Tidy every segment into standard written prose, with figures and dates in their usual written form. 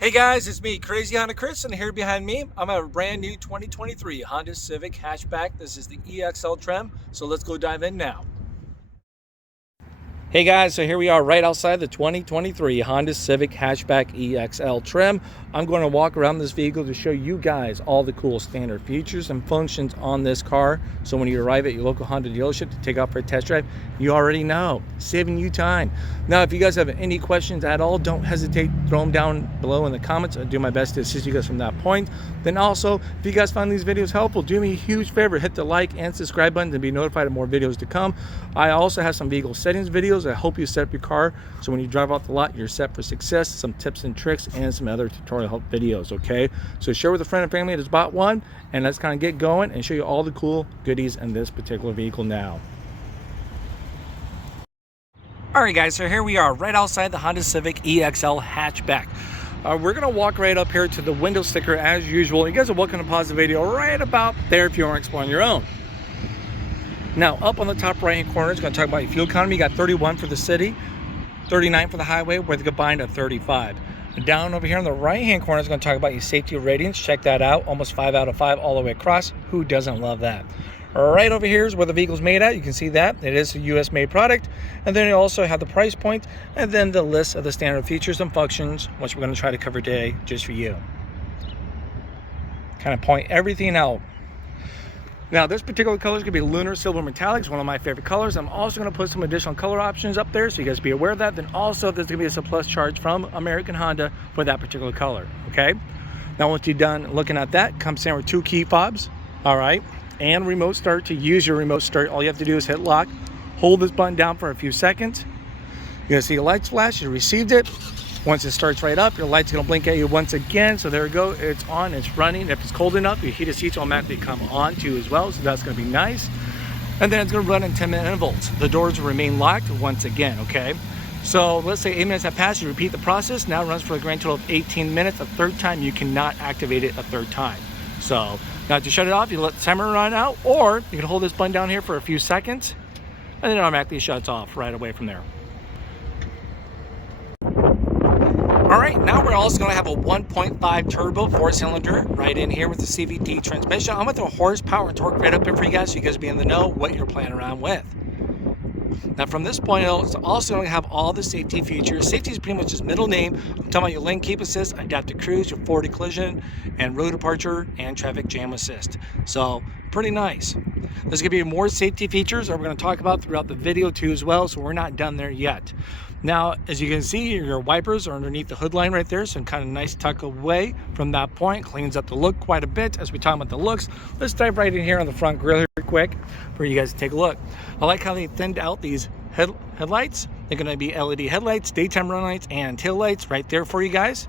Hey guys, it's me, Crazy Honda Chris, and here behind me, I'm at a brand new 2023 Honda Civic Hatchback. This is the EXL trim, so let's go dive in now. Hey guys, so here we are right outside the 2023 Honda Civic Hatchback EXL trim. I'm going to walk around this vehicle to show you guys all the cool standard features and functions on this car. So when you arrive at your local Honda dealership to take out for a test drive, you already know, saving you time. Now, if you guys have any questions at all, don't hesitate, throw them down below in the comments. I'll do my best to assist you guys from that point. Then also, if you guys find these videos helpful, do me a huge favor, hit the like and subscribe button to be notified of more videos to come. I also have some vehicle settings videos that help you set up your car so when you drive off the lot, you're set for success, some tips and tricks, and some other tutorial help videos, okay? So share with a friend and family that's bought one, and let's kind of get going and show you all the cool goodies in this particular vehicle now. All right, guys, so here we are right outside the Honda Civic EXL hatchback. We're going to walk right up here to the window sticker as usual. You guys are welcome to pause the video right about there if you are exploring your own. Now, up on the top right-hand corner, it's going to talk about your fuel economy. You got 31 for the city, 39 for the highway, with a combined of 35. And down over here on the right-hand corner, it's going to talk about your safety ratings. Check that out. Almost 5 out of 5 all the way across. Who doesn't love that? Right over here is where the vehicle's made at. You can see that. It is a US-made product. And then you also have the price point and then the list of the standard features and functions, which we're going to try to cover today just for you. Kind of point everything out. Now, this particular color is going to be Lunar Silver Metallics, one of my favorite colors. I'm also going to put some additional color options up there, so you guys be aware of that. Then also, there's going to be a surplus charge from American Honda for that particular color, okay? Now, once you're done looking at that, comes in with 2 key fobs, all right? And remote start. To use your remote start, all you have to do is hit lock, hold this button down for a few seconds. You're going to see the lights flash. You received it. Once it starts right up, your light's going to blink at you once again. So there we go. It's on. It's running. If it's cold enough, your heated seats automatically come on too as well. So that's going to be nice. And then it's going to run in 10-minute intervals. The doors will remain locked once again, okay? So let's say 8 minutes have passed. You repeat the process. Now it runs for a grand total of 18 minutes. A third time, you cannot activate it a third time. So now to shut it off, you let the timer run out, or you can hold this button down here for a few seconds, and then it automatically shuts off right away from there. All right, now we're also going to have a 1.5 turbo 4-cylinder right in here with the CVT transmission. I'm going to throw horsepower and torque right up here for you guys so you guys be in the know what you're playing around with. Now from this point, it's also going to have all the safety features. Safety is pretty much his middle name. I'm talking about your lane keep assist, adaptive cruise, your forward collision, and road departure, and traffic jam assist. So pretty nice. There's going to be more safety features that we're going to talk about throughout the video too as well, so we're not done there yet. Now, as you can see, your wipers are underneath the hood line right there, so kind of nice tuck away from that point. Cleans up the look quite a bit. As we talk about the looks, let's dive right in here on the front grille here quick for you guys to take a look. I like how they thinned out these headlights. They're going to be LED headlights, daytime run lights, and tail lights right there for you guys.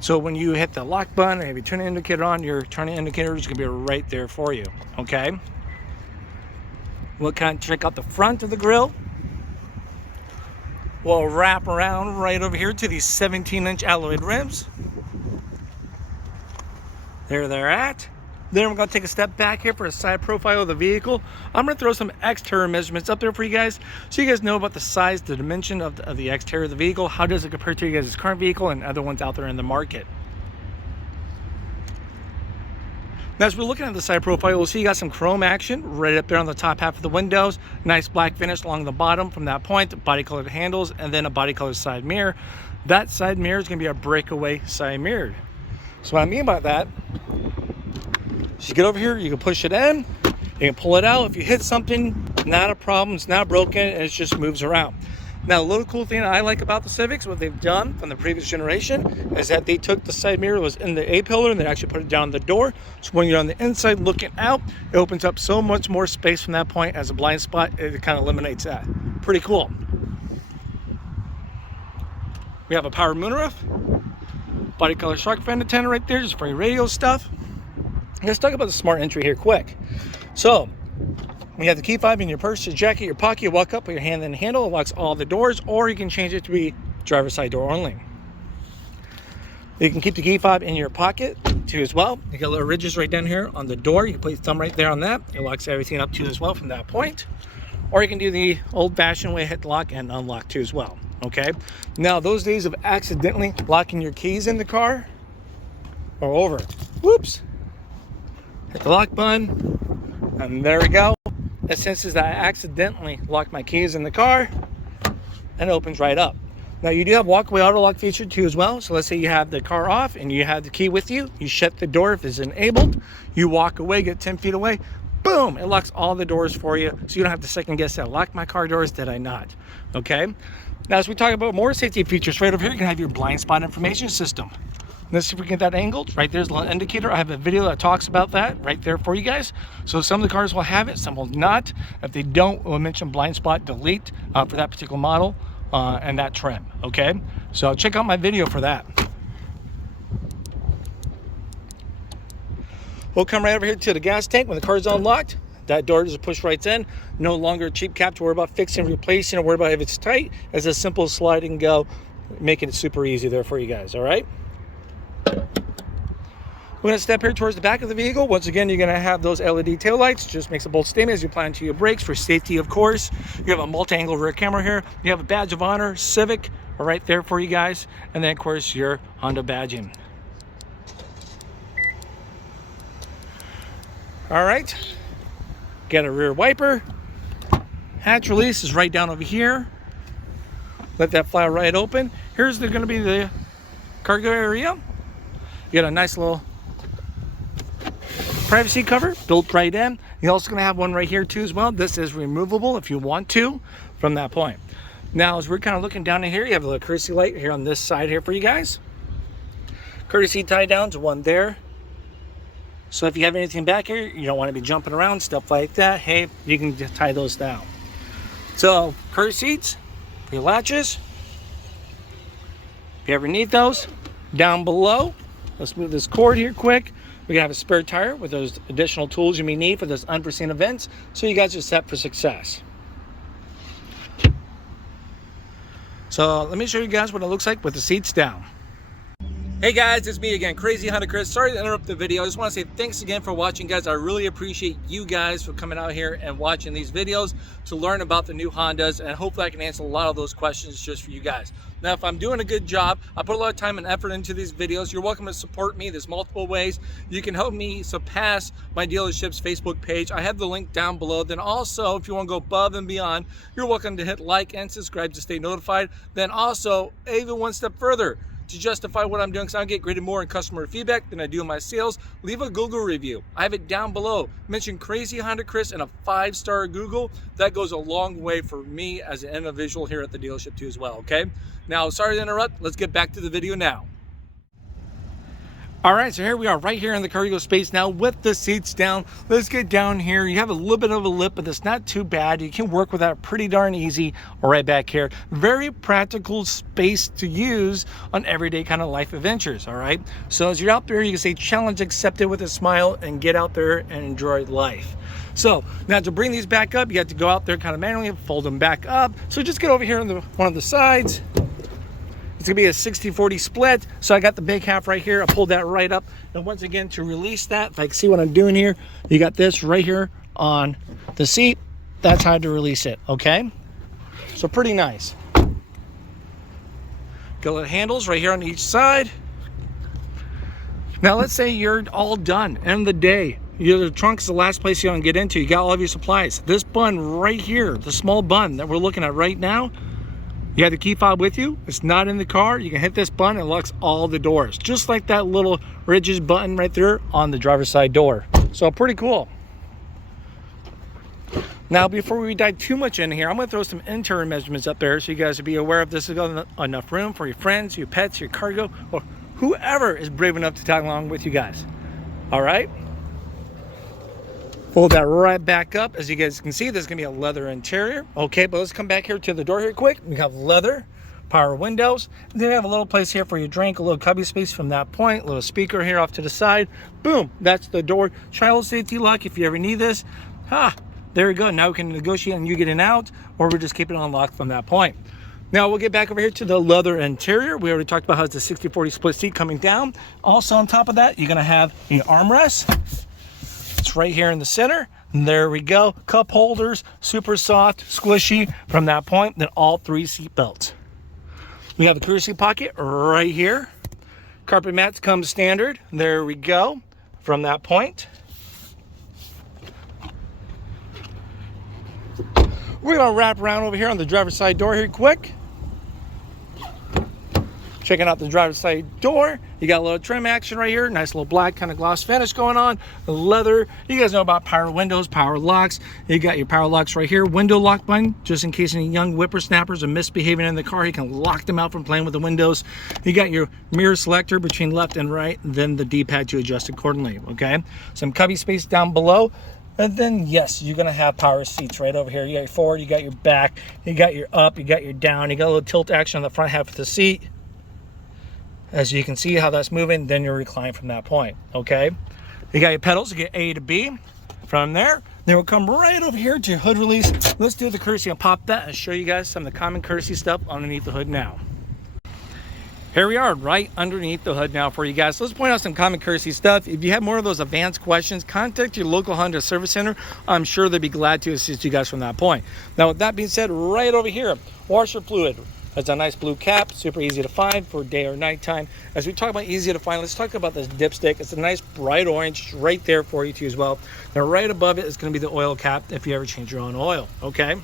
So when you hit the lock button and have your turning indicator on, your turning indicator is going to be right there for you, okay? We'll kind of check out the front of the grille. We'll wrap around right over here to these 17-inch alloyed rims. There they're at. Then we're going to take a step back here for a side profile of the vehicle. I'm going to throw some exterior measurements up there for you guys so you guys know about the size, the dimension of the exterior of the vehicle. How does it compare to you guys' current vehicle and other ones out there in the market? Now, as we're looking at the side profile, we'll see you got some chrome action right up there on the top half of the windows. Nice black finish along the bottom from that point. Body colored handles and then a body colored side mirror. That side mirror is going to be a breakaway side mirror. So what I mean by that, so you get over here, you can push it in, you can pull it out. If you hit something, not a problem. It's not broken, and it just moves around. Now, a little cool thing I like about the Civics, what they've done from the previous generation, is that they took the side mirror that was in the A-pillar and they actually put it down the door. So when you're on the inside looking out, it opens up so much more space from that point as a blind spot. It kind of eliminates that. Pretty cool. We have a power moonroof, body color shark fin antenna right there, just for your radio stuff. Let's talk about the smart entry here quick. So we have the key fob in your purse, your jacket, your pocket. You walk up with your hand in the handle, it locks all the doors, or you can change it to be driver's side door only. You can keep the key fob in your pocket too as well. You got little ridges right down here on the door. You can put your thumb right there on that. It locks everything up too as well from that point. Or you can do the old-fashioned way, hit lock and unlock too as well. okay? Now, those days of accidentally locking your keys in the car are over. Whoops. Hit the lock button, and there we go. It senses that I accidentally locked my keys in the car, and it opens right up. Now, you do have walkaway auto lock feature too as well. So let's say you have the car off and you have the key with you. You shut the door if it's enabled. You walk away, get 10 feet away. Boom, it locks all the doors for you. So you don't have to second guess that. Locked my car doors, did I not? Okay. Now, as we talk about more safety features, right over here, you can have your blind spot information system. Let's see if we can get that angled. Right there's a little indicator. I have a video that talks about that right there for you guys. So some of the cars will have it, some will not. If they don't, we'll mention blind spot delete for that particular model. And that trim, okay? So check out my video for that. We'll come right over here to the gas tank. When the car is unlocked, that door just push right in. No longer a cheap cap to worry about fixing, replacing, or worry about if it's tight. It's a simple slide and go, making it super easy there for you guys, all right? We're going to step here towards the back of the vehicle. Once again, you're going to have those LED taillights. Just makes a bold statement as you apply into your brakes for safety, of course. You have a multi-angle rear camera here. You have a badge of honor, Civic, right there for you guys. And then, of course, your Honda badging. All right. Got a rear wiper. Hatch release is right down over here. Let that fly right open. Here's going to be the cargo area. You got a nice little privacy cover built right in. You're also going to have one right here too as well. This is removable if you want to from that point. Now, as we're kind of looking down in here, you have a little courtesy light here on this side here for you guys. Courtesy tie downs, one there. So if you have anything back here, you don't want to be jumping around, stuff like that, hey, you can just tie those down. So, courtesy seats, your latches. If you ever need those, down below, let's move this cord here quick. We can have a spare tire with those additional tools you may need for those unforeseen events, so you guys are set for success. So let me show you guys what it looks like with the seats down. Hey guys, it's me again, Crazy Honda Chris. Sorry to interrupt the video. I just want to say thanks again for watching, guys. I really appreciate you guys for coming out here and watching these videos to learn about the new Hondas, and hopefully I can answer a lot of those questions just for you guys. Now, if I'm doing a good job, I put a lot of time and effort into these videos. You're welcome to support me. There's multiple ways you can help me surpass my dealership's Facebook page. I have the link down below. Then also, if you want to go above and beyond, you're welcome to hit like and subscribe to stay notified. Then also, even one step further, to justify what I'm doing, because I get graded more in customer feedback than I do in my sales, leave a Google review. I have it down below. Mention Crazy Honda Chris and a 5-star Google. That goes a long way for me as an individual here at the dealership too as well, okay? Now, sorry to interrupt. Let's get back to the video now. All right, so here we are right here in the cargo space now with the seats down. Let's get down here. You have a little bit of a lip, but it's not too bad. You can work with that pretty darn easy right back here. Very practical space to use on everyday kind of life adventures, all right? So as you're out there, you can say challenge accepted with a smile and get out there and enjoy life. So now to bring these back up, you have to go out there kind of manually, fold them back up. So just get over here on one of the sides. It's gonna be a 60-40 split. So I got the big half right here. I pulled that right up. And once again, to release that, if I can see what I'm doing here, you got this right here on the seat. That's how to release it, okay? So pretty nice. Got little handles right here on each side. Now let's say you're all done, end of the day. The trunk is the last place you want to get into. You got all of your supplies. This bun right here, the small bun that we're looking at right now, you have the key fob with you. It's not in the car. You can hit this button and it locks all the doors. Just like that little ridges button right there on the driver's side door. So pretty cool. Now, before we dive too much in here, I'm going to throw some interior measurements up there so you guys will be aware of this is enough room for your friends, your pets, your cargo, or whoever is brave enough to tag along with you guys. All right. Fold that right back up. As you guys can see, there's gonna be a leather interior. Okay, but let's come back here to the door here quick. We have leather, power windows, and then we have a little place here for your drink, a little cubby space from that point, a little speaker here off to the side. Boom, that's the door. Child safety lock if you ever need this. There we go. Now we can negotiate on you getting out, or we're just keeping it unlocked from that point. Now we'll get back over here to the leather interior. We already talked about how it's a 60-40 split seat coming down. Also on top of that, you're gonna have an armrest. It's right here in the center. And there we go. Cup holders, super soft, squishy from that point. Then all 3 seat belts. We have the courtesy pocket right here. Carpet mats come standard. There we go. From that point, we're gonna wrap around over here on the driver's side door here quick. Checking out the driver's side door. You got a little trim action right here. Nice little black kind of gloss finish going on. The leather. You guys know about power windows, power locks. You got your power locks right here. Window lock button, just in case any young whippersnappers are misbehaving in the car, you can lock them out from playing with the windows. You got your mirror selector between left and right, and then the D-pad to adjust accordingly, okay? Some cubby space down below. And then, yes, you're going to have power seats right over here. You got your forward, you got your back, you got your up, you got your down. You got a little tilt action on the front half of the seat. As you can see how that's moving, then you recline from that point, okay? You got your pedals to get A to B. From there, they will come right over here to your hood release. Let's do the courtesy and pop that and show you guys some of the common courtesy stuff underneath the hood now. Here we are right underneath the hood now for you guys. So let's point out some common courtesy stuff. If you have more of those advanced questions, contact your local Honda service center. I'm sure they'd be glad to assist you guys from that point. Now, with that being said, right over here, washer fluid. It's a nice blue cap, super easy to find for day or nighttime. As we talk about easy to find, let's talk about this dipstick. It's a nice bright orange right there for you too as well. Now right above it is going to be the oil cap if you ever change your own oil, okay?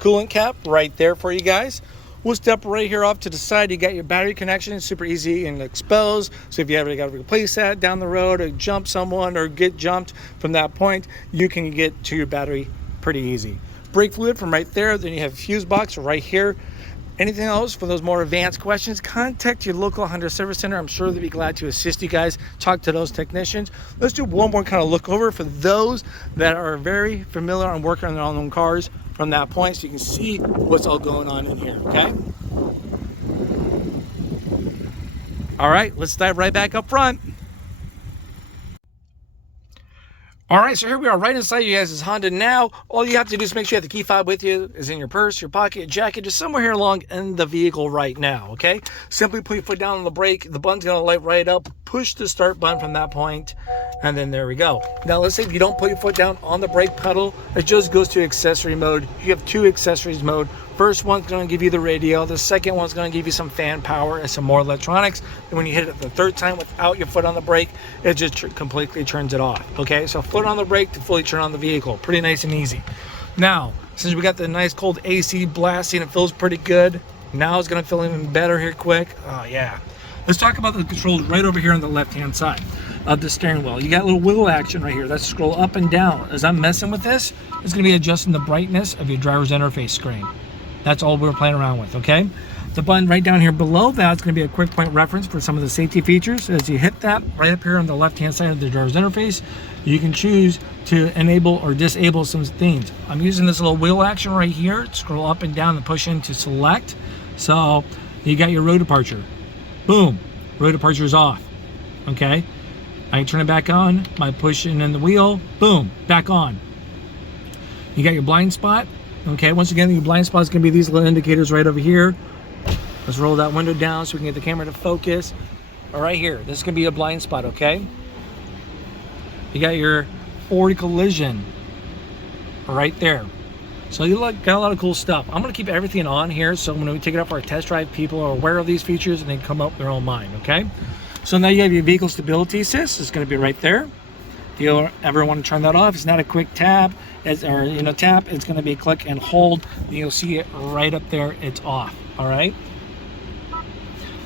Coolant cap right there for you guys. We'll step right here off to the side. You got your battery connection, super easy and exposed. So if you ever got to replace that down the road or jump someone or get jumped from that point, you can get to your battery pretty easy. Brake fluid from right there. Then you have a fuse box right here. Anything else for those more advanced questions, contact your local Honda service center. I'm sure they'll be glad to assist you guys. Talk to those technicians. Let's do one more kind of look over for those that are very familiar on working on their own cars from that point, so you can see what's all going on in here, okay? All right, let's dive right back up front. All right, so here we are right inside you guys' Honda now. All you have to do is make sure you have the key fob with you, is in your purse, your pocket, your jacket, just somewhere here along in the vehicle right now, okay? Simply put your foot down on the brake. The button's gonna light right up. Push the start button from that point, and then there we go. Now, let's say if you don't put your foot down on the brake pedal, it just goes to accessory mode. You have two accessories mode. First one's going to give you the radio. The second one's going to give you some fan power and some more electronics. And when you hit it the third time without your foot on the brake, it just completely turns it off. Okay, so foot on the brake to fully turn on the vehicle. Pretty nice and easy. Now, since we got the nice cold AC blasting, it feels pretty good. Now it's going to feel even better here quick. Oh, yeah. Let's talk about the controls right over here on the left-hand side of the steering wheel. You got a little wiggle action right here. Let's scroll up and down. As I'm messing with this, it's going to be adjusting the brightness of your driver's interface screen. That's all we're playing around with, okay? The button right down here below that's going to be a quick point reference for some of the safety features. As you hit that right up here on the left-hand side of the driver's interface, you can choose to enable or disable some things. I'm using this little wheel action right here. Scroll up and down and push in to select. So you got your road departure. Boom, road departure is off, okay? I can turn it back on by pushing in the wheel. Boom, back on. You got your blind spot. Okay, once again, your blind spot is going to be these little indicators right over here. Let's roll that window down so we can get the camera to focus. All right here, this is going to be a blind spot, okay? You got your forward collision right there. So you got a lot of cool stuff. I'm going to keep everything on here so when we take it up for a test drive, people are aware of these features and they come up with their own mind, okay? So now you have your vehicle stability assist. It's going to be right there. If you ever want to turn that off, it's not a quick tap, tap. It's going to be a click and hold. You'll see it right up there. It's off. All right.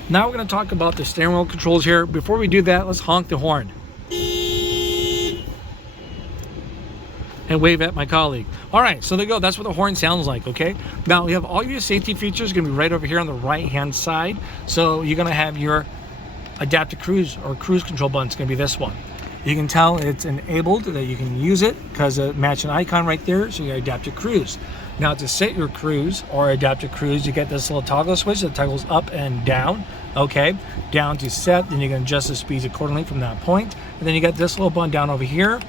Now we're going to talk about the steering wheel controls here. Before we do that, let's honk the horn and wave at my colleague. All right, so there you go. That's what the horn sounds like. Okay. Now we have all your safety features going to be right over here on the right-hand side. So you're going to have your adaptive cruise or cruise control button. It's going to be this one. You can tell it's enabled, that you can use it because it matches an icon right there, so you adaptive cruise. Now to set your cruise or adaptive cruise, you get this little toggle switch that toggles up and down, okay? Down to set, then you can adjust the speeds accordingly from that point. And then you got this little button down over here.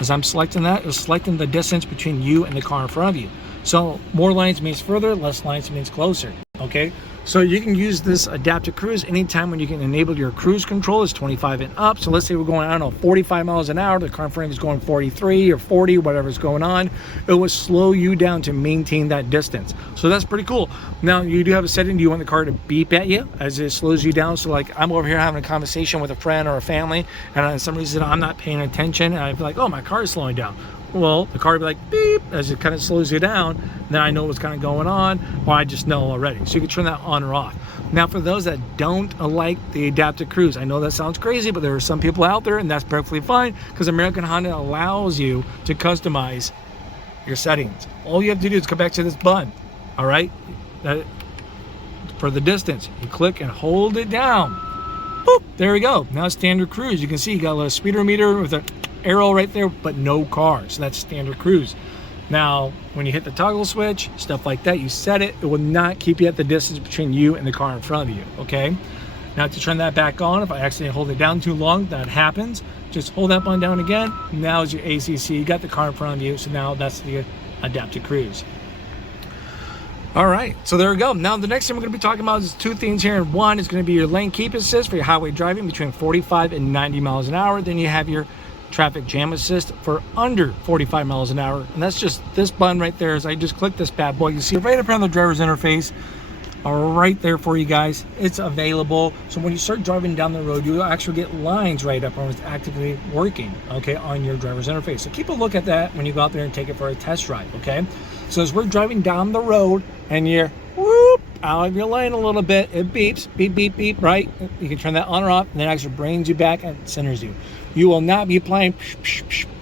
As I'm selecting that, it's selecting the distance between you and the car in front of you. So more lines means further, less lines means closer, okay? So you can use this adaptive cruise anytime when you can enable your cruise control is 25 and up. So let's say we're going, I don't know, 45 miles an hour, the car in front of you is going 43 or 40, whatever's going on. It will slow you down to maintain that distance. So that's pretty cool. Now you do have a setting, do you want the car to beep at you as it slows you down? So like I'm over here having a conversation with a friend or a family, and for some reason I'm not paying attention, and I feel like, oh, my car is slowing down. Well, the car will be like beep as it kind of slows you down. Then I know what's kind of going on, or I just know already. So you can turn that on or off. Now, for those that don't like the adaptive cruise, I know that sounds crazy, but there are some people out there, and that's perfectly fine because American Honda allows you to customize your settings. All you have to do is come back to this button, all right? For the distance, you click and hold it down. Boop, there we go. Now standard cruise. You can see you got a little speedometer with a arrow right there, but no cars. So that's standard cruise. Now when you hit the toggle switch, stuff like that, you set it, it will not keep you at the distance between you and the car in front of you. Okay, now to turn that back on, if I accidentally hold it down too long, that happens, just hold that button down again. Now is your ACC, you got the car in front of you, so now that's the adaptive cruise. All right, so there we go. Now the next thing we're going to be talking about is two things here. One is going to be your lane keep assist for your highway driving between 45 and 90 miles an hour. Then you have your traffic jam assist for under 45 miles an hour, and that's just this button right there. As I just click this bad boy, you see right up on the driver's interface, right there for you guys. It's available, so when you start driving down the road, you'll actually get lines right up on it's actively working, okay, on your driver's interface. So keep a look at that when you go out there and take it for a test drive. Okay, so as we're driving down the road and you're whoop out of your lane a little bit, it beeps, beep, beep, beep, right? You can turn that on or off, and it actually brings you back and centers you. You will not be playing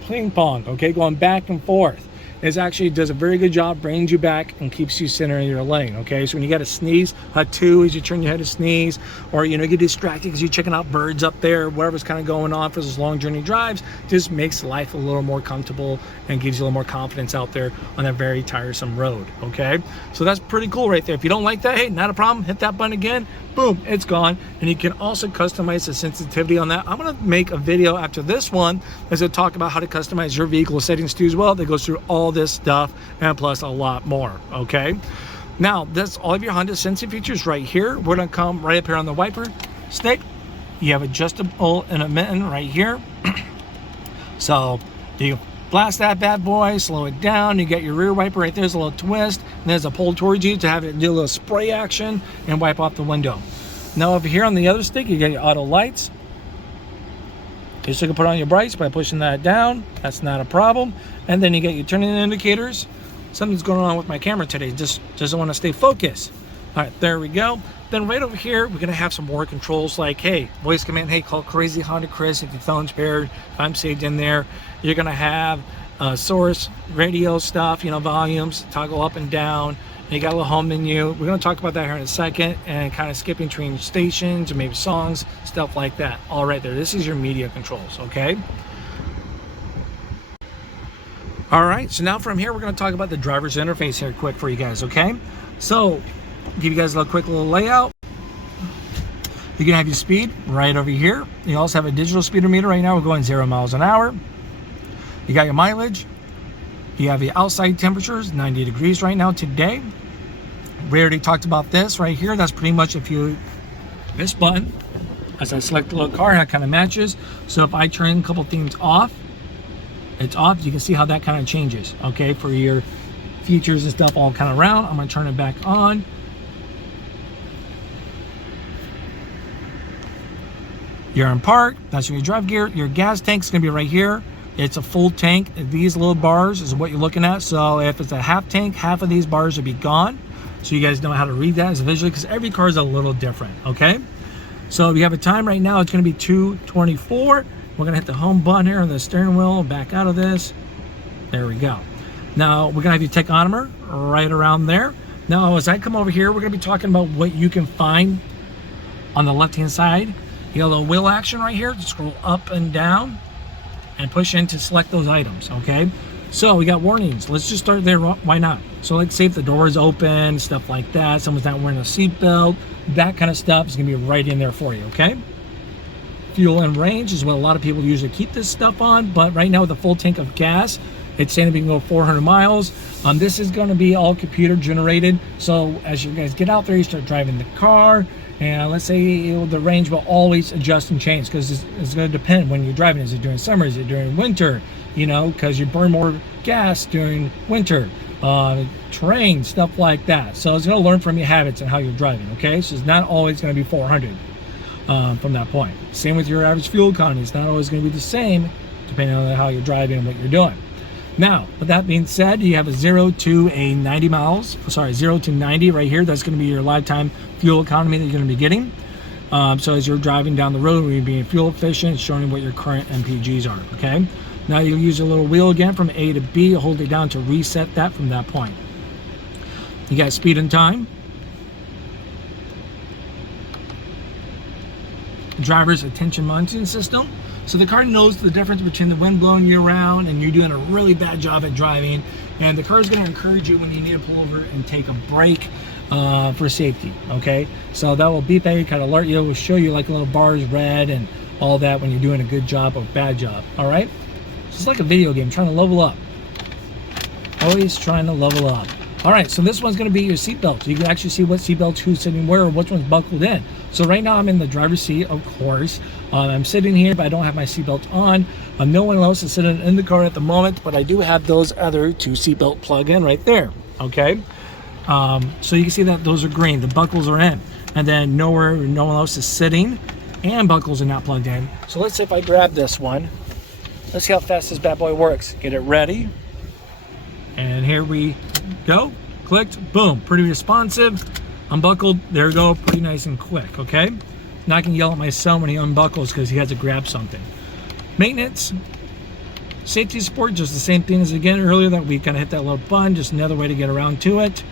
ping pong, okay, going back and forth. It actually does a very good job, brings you back and keeps you centered in your lane, okay? So when you got to sneeze, a two as you turn your head to sneeze, or, you know, get distracted because you're checking out birds up there, whatever's kind of going on for those long journey drives, just makes life a little more comfortable and gives you a little more confidence out there on that very tiresome road, okay? So that's pretty cool right there. If you don't like that, hey, not a problem. Hit that button again, boom, it's gone. And you can also customize the sensitivity on that. I'm gonna make a video after this one as I talk about how to customize your vehicle settings too as well. That goes through all this stuff and plus a lot more, okay? Now, that's all of your Honda sensing features right here. We're gonna come right up here on the wiper stick. You have adjustable intermittent right here. So you blast that bad boy, slow it down. You get your rear wiper right there's a little twist, and there's a pull towards you to have it do a little spray action and wipe off the window. Now over here on the other stick, you get your auto lights. You still can put on your brights by pushing that down. That's not a problem. And then you get your turning indicators. Something's going on with my camera today. Just doesn't want to stay focused. All right, there we go. Then right over here, we're gonna have some more controls like, hey, voice command, hey, call Crazy Honda Chris if your phone's paired, if I'm saved in there. You're gonna have source, radio stuff, you know, volumes, toggle up and down. You got a little home menu. We're gonna talk about that here in a second, and kind of skipping between stations or maybe songs, stuff like that. All right there, this is your media controls, okay? All right, so now from here, we're gonna talk about the driver's interface here quick for you guys, okay? So, give you guys a quick little layout. You can have your speed right over here. You also have a digital speedometer. Right now we're going 0 miles an hour. You got your mileage. You have your outside temperatures, 90 degrees right now today. We already talked about this right here. That's pretty much if you, this button, as I select the little car, that kind of matches. So if I turn a couple things off, it's off. You can see how that kind of changes, okay, for your features and stuff all kind of around. I'm gonna turn it back on. You're in park, that's your drive gear. Your gas tank's gonna be right here. It's a full tank. These little bars is what you're looking at. So if it's a half tank, half of these bars will be gone. So you guys know how to read that as visually, because every car is a little different, okay? So if you have a time right now, it's gonna be 2:24. We're gonna hit the home button here on the steering wheel, back out of this. There we go. Now we're gonna have your tachometer right around there. Now as I come over here, we're gonna be talking about what you can find on the left-hand side. You got a little wheel action right here. Just scroll up and down and push in to select those items, okay? So we got warnings. Let's just start there, why not? So let's say if the door is open, stuff like that, someone's not wearing a seatbelt, that kind of stuff is gonna be right in there for you, okay? Fuel and range is what a lot of people usually keep this stuff on, but right now with a full tank of gas, It's saying we can go 400 miles. This is going to be all computer generated. So as you guys get out there, you start driving the car, and let's say the range will always adjust and change, because it's going to depend when you're driving. Is it during summer? Is it during winter? You know, because you burn more gas during winter. Terrain, stuff like that. So it's going to learn from your habits and how you're driving. Okay, so it's not always going to be 400 from that point. Same with your average fuel economy. It's not always going to be the same depending on how you're driving and what you're doing. Now, with that being said, you have a 0 to 90 miles. Sorry, 0 to 90 right here. That's going to be your lifetime fuel economy that you're going to be getting. So as you're driving down the road, you're being fuel efficient, showing what your current MPGs are. Okay. Now you'll use a little wheel again from A to B. Hold it down to reset that from that point. You got speed and time. Driver's attention monitoring system. So the car knows the difference between the wind blowing you around and you're doing a really bad job at driving. And the car is going to encourage you when you need to pull over and take a break for safety. Okay. So that will beep at you, kind of alert you. It will show you like little bars red and all that when you're doing a good job or bad job. All right. So it's like a video game, trying to level up. Always trying to level up. All right, so this one's going to be your seat belts. You can actually see what seat belts, who's sitting where, or which one's buckled in. So right now I'm in the driver's seat, of course. I'm sitting here, but I don't have my seat belt on. No one else is sitting in the car at the moment, but I do have those other two seat belt plug in right there. Okay, so you can see that those are green. The buckles are in, and then no one else is sitting, and buckles are not plugged in. So let's see if I grab this one. Let's see how fast this bad boy works. Get it ready. And here we go. Clicked. Boom. Pretty responsive. Unbuckled. There we go. Pretty nice and quick. Okay. Now I can yell at my son when he unbuckles because he has to grab something. Maintenance. Safety support. Just the same thing as again earlier that we kind of hit that little button. Just another way to get around to it.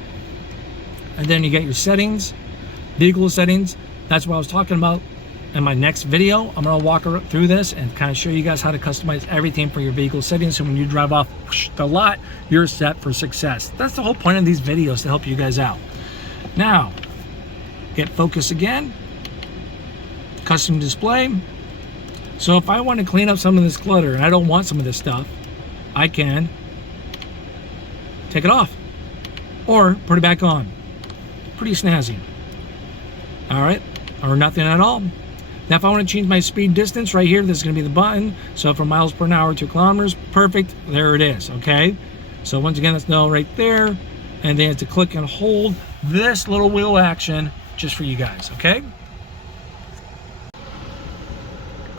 And then you get your settings. Vehicle settings. That's what I was talking about. In my next video, I'm going to walk through this and kind of show you guys how to customize everything for your vehicle settings, so when you drive off the lot, you're set for success. That's the whole point of these videos, to help you guys out. Now, hit focus again, custom display. So if I want to clean up some of this clutter and I don't want some of this stuff, I can take it off or put it back on. Pretty snazzy. All right, or nothing at all. Now if I want to change my speed distance right here, this is going to be the button. So from miles per hour to kilometers, perfect. There it is. Okay. So once again, that's no right there. And then to click and hold this little wheel action just for you guys. Okay.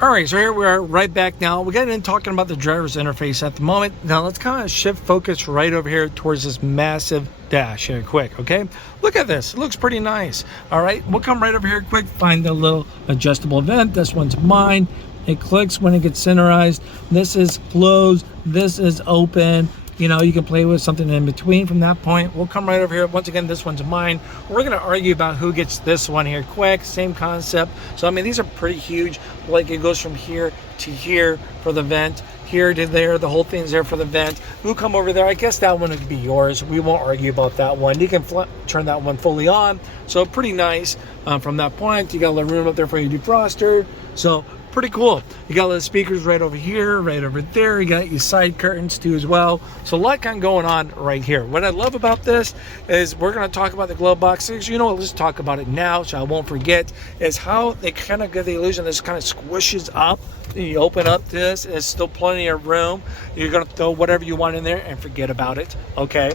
All right, so here we are right back now. We're getting into talking about the driver's interface at the moment. Now let's kind of shift focus right over here towards this massive dash here quick, okay? Look at this, it looks pretty nice. All right, we'll come right over here quick, find the little adjustable vent. This one's mine. It clicks when it gets centerized. This is closed, this is open. You know, you can play with something in between from that point. We'll come right over here. Once again, this one's mine. We're going to argue about who gets this one here quick. Same concept. So, I mean, these are pretty huge. Like, it goes from here to here for the vent. Here to there. The whole thing's there for the vent. We'll come over there. I guess that one would be yours. We won't argue about that one. You can turn that one fully on. So, pretty nice from that point. You got a little room up there for your defroster. So, pretty cool. You got little speakers right over here, right over there. You got your side curtains too as well. So a lot kind of going on right here. What I love about this is we're going to talk about the glove boxes. You know what, let's talk about it now so I won't forget, is how they kind of give the illusion this kind of squishes up. You open up this, there's still plenty of room. You're going to throw whatever you want in there and forget about it. Okay,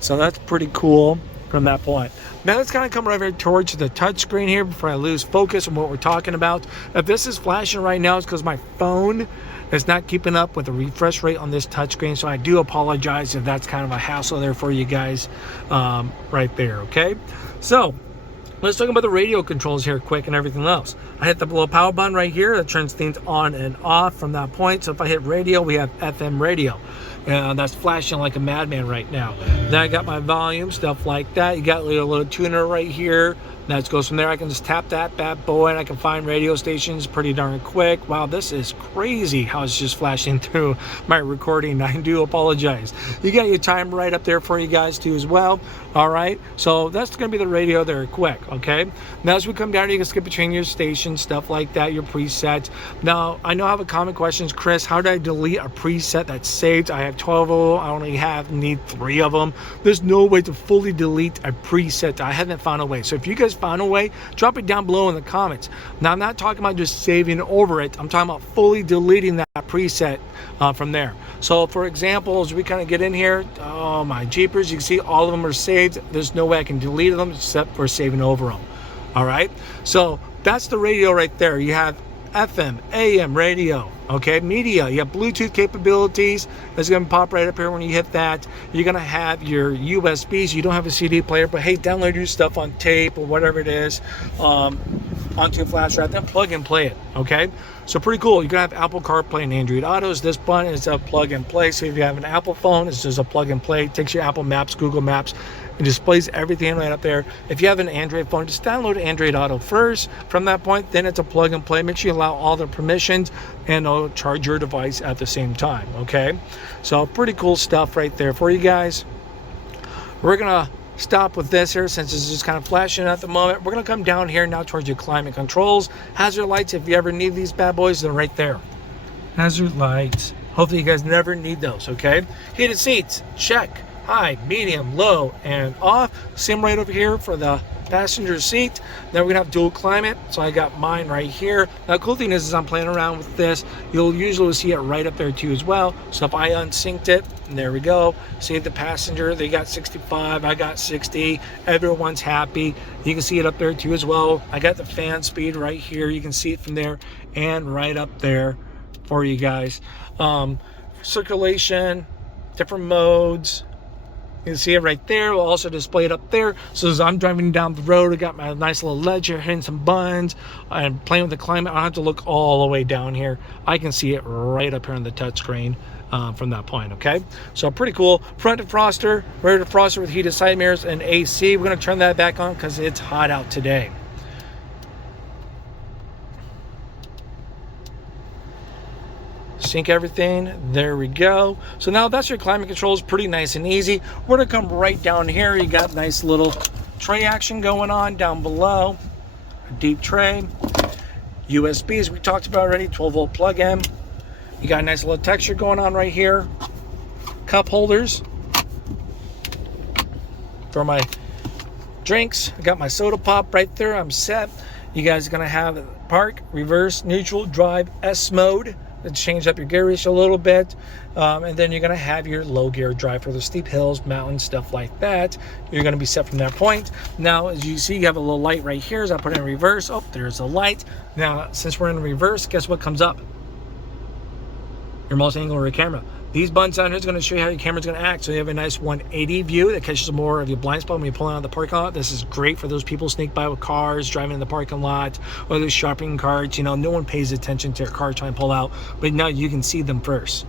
so that's pretty cool from that point. Now let's kind of come right over towards the touch screen here before I lose focus on what we're talking about. If this is flashing right now, it's because my phone is not keeping up with the refresh rate on this touch screen. So I do apologize if that's kind of a hassle there for you guys right there. Okay, so let's talk about the radio controls here quick and everything else. I hit the little power button right here that turns things on and off from that point. So if I hit radio, we have FM radio. That's flashing like a madman right now. Then I got my volume, stuff like that. You got a little tuner right here. That goes from there. I can just tap that bad boy and I can find radio stations pretty darn quick. Wow, this is crazy how it's just flashing through my recording. I do apologize. You got your time right up there for you guys too as well. All right, so that's going to be the radio there quick. Okay, now as we come down, you can skip between your stations, stuff like that, your presets. Now I know I have a common question, Chris, how do I delete a preset that's saved? I have 12 of them. I only need 3 of them. There's no way to fully delete a preset. I haven't found a way. So if you guys found a way, drop it down below in the comments. Now, I'm not talking about just saving over it. I'm talking about fully deleting that preset from there. So for example, as we kind of get in here, oh my jeepers, you can see all of them are saved. There's no way I can delete them except for saving over them. All right, so that's the radio right there. You have FM, AM radio, okay, media, you have Bluetooth capabilities. That's going to pop right up here when you hit that. You're going to have your USBs. You don't have a CD player, but hey, download your stuff on tape or whatever it is onto a flash drive, then plug and play it, okay? So pretty cool. You're going to have Apple CarPlay and Android Autos. This button is a plug and play. So if you have an Apple phone, it's just a plug and play. It takes your Apple Maps, Google Maps, and displays everything right up there. If you have an Android phone, just download Android Auto first. From that point, then it's a plug and play. Make sure you allow all the permissions, and it'll charge your device at the same time, okay? So pretty cool stuff right there for you guys. We're gonna stop with this here since it's just kind of flashing at the moment. We're gonna come down here now towards your climate controls. Hazard lights, if you ever need these bad boys, they're right there. Hazard lights. Hopefully you guys never need those, okay? Heated seats, check. High, medium, low, and off. Same right over here for the passenger seat. Then we're gonna have dual climate, so I got mine right here. Now the cool thing is I'm playing around with this, you'll usually see it right up there too as well. So if I unsynced it, and there we go. See the passenger, they got 65, I got 60, everyone's happy. You can see it up there too as well. I got the fan speed right here, you can see it from there and right up there for you guys. Circulation, different modes. You can see it right there. We'll also display it up there. So as I'm driving down the road, I got my nice little ledge here, hitting some buttons and playing with the climate. I don't have to look all the way down here. I can see it right up here on the touchscreen from that point, okay? So pretty cool. Front defroster, rear defroster with heated side mirrors and AC. We're gonna turn that back on because it's hot out today. Sync everything, there we go. So now that's your climate controls, pretty nice and easy. We're gonna come right down here. You got nice little tray action going on down below. A deep tray. USBs we talked about already, 12-volt plug-in. You got a nice little texture going on right here. Cup holders for my drinks. I got my soda pop right there, I'm set. You guys are gonna have park, reverse, neutral, drive, S mode. Change up your gear ratio a little bit, and then you're going to have your low gear drive for the steep hills, mountains, stuff like that. You're going to be set from that point. Now, as you see, you have a little light right here. As I put it in reverse, oh, there's a light. Now, since we're in reverse, guess what comes up? Your multi-angle camera. These buttons down here is going to show you how your camera's going to act. So you have a nice 180 view that catches more of your blind spot when you're pulling out of the parking lot. This is great for those people sneak by with cars, driving in the parking lot, or those shopping carts. You know, no one pays attention to your car trying to pull out, but now you can see them first.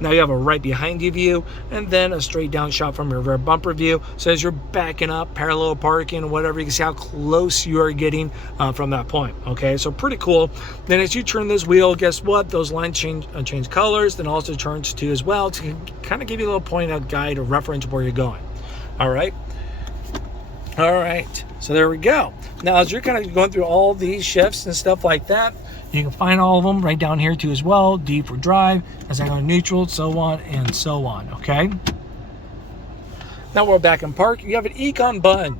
Now you have a right behind you view, and then a straight down shot from your rear bumper view. So as you're backing up, parallel parking, whatever, you can see how close you are getting from that point. Okay, so pretty cool. Then as you turn this wheel, guess what? Those lines change colors, then also turns to as well to kind of give you a little point of guide or reference where you're going. All right. So there we go. Now as you're kind of going through all these shifts and stuff like that, you can find all of them right down here too as well. D for drive, as I go neutral, so on and so on, okay? Now we're back in park. You have an econ button.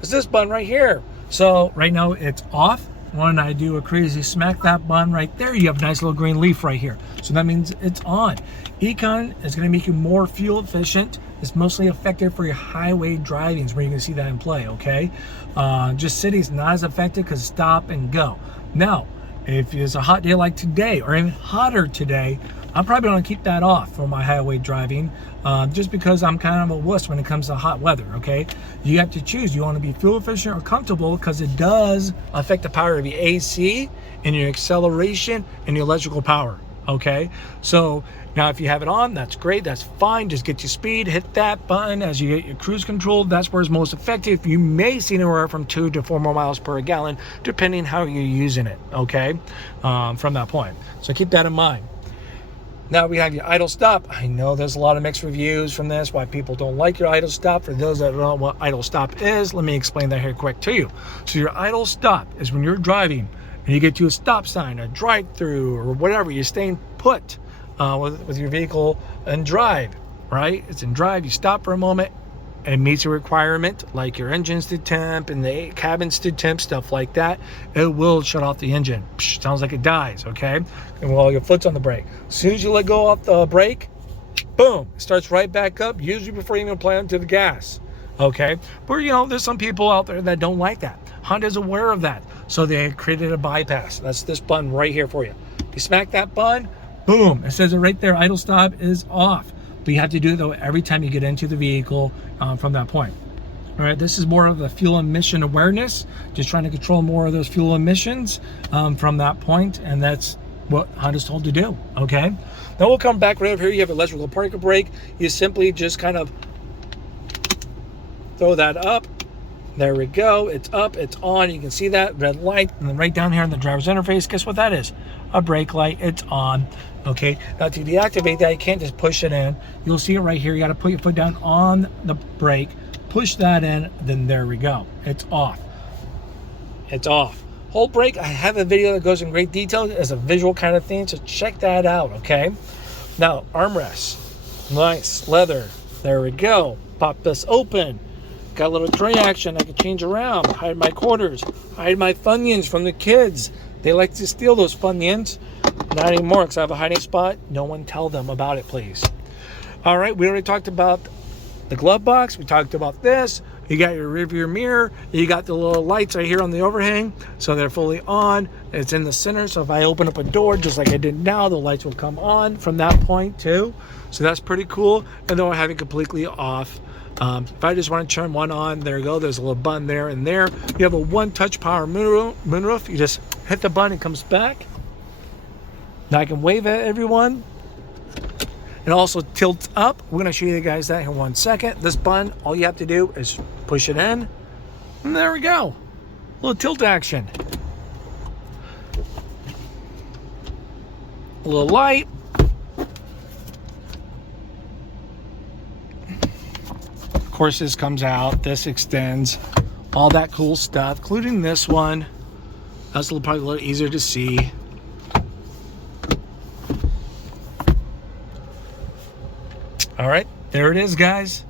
It's this button right here. So right now it's off. When I do a crazy smack that button right there, you have a nice little green leaf right here. So that means it's on. Econ is gonna make you more fuel efficient. It's mostly effective for your highway drivings where you can see that in play, okay? Just cities, not as effective because stop and go. Now, if it's a hot day like today, or even hotter today, I'm probably gonna keep that off for my highway driving, just because I'm kind of a wuss when it comes to hot weather, okay? You have to choose, you wanna be fuel efficient or comfortable, because it does affect the power of your AC and your acceleration and your electrical power, okay? So now if you have it on, that's great, that's fine. Just get your speed, hit that button as you get your cruise control. That's where it's most effective. You may see anywhere from 2 to 4 more miles per gallon, depending how you're using it, okay, from that point. So keep that in mind. Now we have your idle stop. I know there's a lot of mixed reviews from this, why people don't like your idle stop. For those that don't know what idle stop is, let me explain that here quick to you. So your idle stop is when you're driving and you get to a stop sign, a drive-through, or whatever, you're staying put. with your vehicle in drive, right? It's in drive. You stop for a moment. It meets a requirement like your engine's to temp and the cabin's to temp, stuff like that. It will shut off the engine. Psh, sounds like it dies, okay? And while your foot's on the brake. As soon as you let go off the brake, boom, it starts right back up, usually before you even apply onto the gas, okay? But, you know, there's some people out there that don't like that. Honda's aware of that, so they created a bypass. That's this button right here for you. You smack that button, boom, it says it right there, idle stop is off. But you have to do it, though, every time you get into the vehicle from that point. All right, this is more of the fuel emission awareness, just trying to control more of those fuel emissions from that point, and that's what Honda's told to do, okay? Then we'll come back right over here. You have electrical parking brake. You simply just kind of throw that up. There we go. It's up, it's on. You can see that red light. And then right down here in the driver's interface, guess what that is? A brake light. It's on. Okay, now to deactivate that, you can't just push it in. You'll see it right here. You got to put your foot down on the brake, push that in, then there we go. It's off. It's off. Whole brake, I have a video that goes in great detail as a visual kind of thing, so check that out, okay? Now, armrests. Nice, leather. There we go. Pop this open. Got a little tray action. I can change around, hide my quarters, hide my Funyuns from the kids. They like to steal those Funyuns. Not anymore, because I have a hiding spot. No one tell them about it, please. All right, we already talked about the glove box. We talked about this. You got your rear view mirror. You got the little lights right here on the overhang, so they're fully on. It's in the center, so if I open up a door, just like I did now, the lights will come on from that point too. So that's pretty cool. And then I have it completely off. If I just want to turn one on, there you go. There's a little button there and there. You have a one-touch power moonroof. You just hit the button, it comes back. Now I can wave at everyone. It also tilts up. We're going to show you guys that in 1 second. This button, all you have to do is push it in. And there we go. A little tilt action. A little light. Of course, this comes out. This extends. All that cool stuff, including this one. That's probably a little easier to see. All right, there it is, guys.